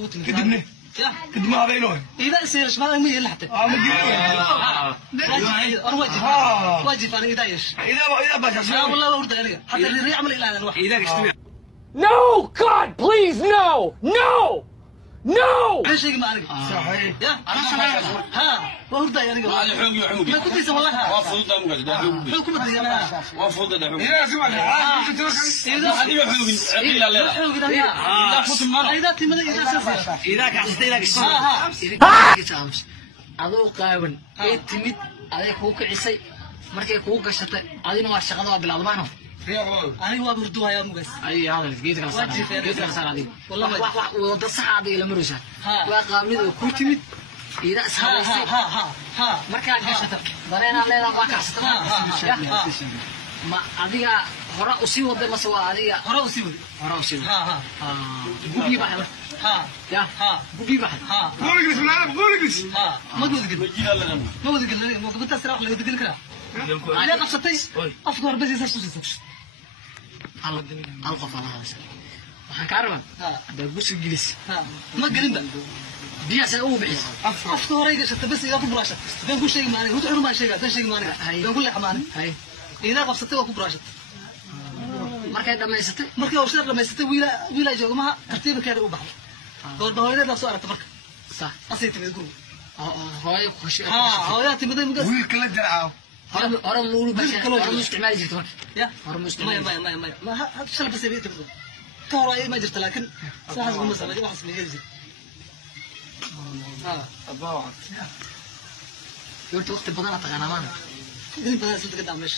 كدبني كدب ما بينهم إذا يصير ما أمي إلا حتى واجب أنا إذا إيش إذا بس والله ورد أنا حتى اللي يعمل إلا أنا الواحد إذا اجتماع No God please no no no ايش يجي معك صحيح يا ها ورد أنا ما كنت يسمع والله وافضل ده مقصد ده حكم الدنيا أنا وافضل ده إذا سمع إذا هذه حلو عقيل لا حلو كده إذا فوت المرة إذا تمد إذا سافر إذا كعست إذا كشت adoo qaawan ee timid aday ku kicisay markay ku gashatay adina waa shaqada waa bilaabmaano أنا هو برضو هيا مقص ay hadal geed kala saaradi wallahi wax wada saxaad ila marusha waa qaamid oo ku timid ida saxaysay ها markaa gashatay dareena leedahay waa kacsatay ma adiga hore u sii waday ma soo adiga هراء وسيود ها gubi baxay ها ya gubi baxay قول اجلس بالعرب قول اجلس ها ما تقول قد ما تقول قد ما قلت أسرع ولا قد كذا على قصتي أفضل بس يسوس hal qof aan haysan waxaan ka rabaa hada gusi gilis ما قلنا بقى biyaas ugu bixis أفضل رأيك شت بس يا أبو براشة بين كل شيء ماني هو تعرف ما شيء قاعد شيء ماني بين كل حماني hay إذا قصتي وأبو براشة markay dhamaysatay markii uu shir dhamaystay wiila jooga ma tartiib kale u baxay goorba hooyada la soo aragtay marka sax asay timid guriga hooyo ku shi hooyada timid mugas ويل كلا درعاو hore muulu bashay hore isticmaali jirtay marka ya hore ما isticmaali ما shal bas ay timid ka hore ay ma jirto laakiin saas uma sameeyay wax sameeyay jir أبوه yorta waqti badan taqaanaa maana in badan sidii ka dambeesh